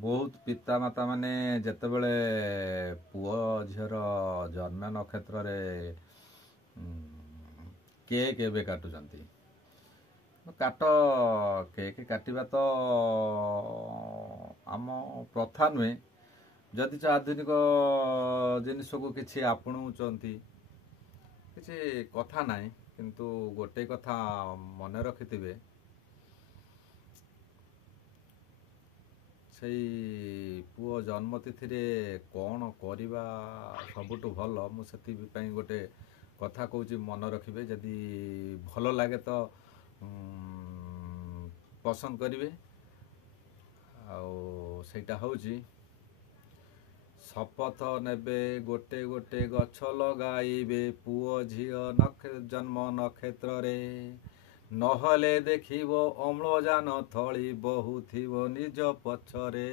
बहुत पिता माता माने जेतेबेले पुओ झीर जन्म नक्षत्र रे केक एबे काटुचंती काट केक काटिबा तो आम प्रथा नुहे जदि आधुनिक जिनिस को किसी आपणुचंती किसी कथा नाई किंतु गोटे कथा मन रखिथिबे सेई पुओ जन्म तिथि रे कौन करिबा सबुठु भल मु सेति पई गोटे कथा कहूँ मन रखिबे जदि भल लगे तो पसंद करिवे आउ सेटा होउची शपथ नेबे गोटे गोटे गछ लगाइबे पुओ झियो जन्म नक्षत्र रे नहले देखिबो अम्लजान थली बहुथिबो निज पछरे।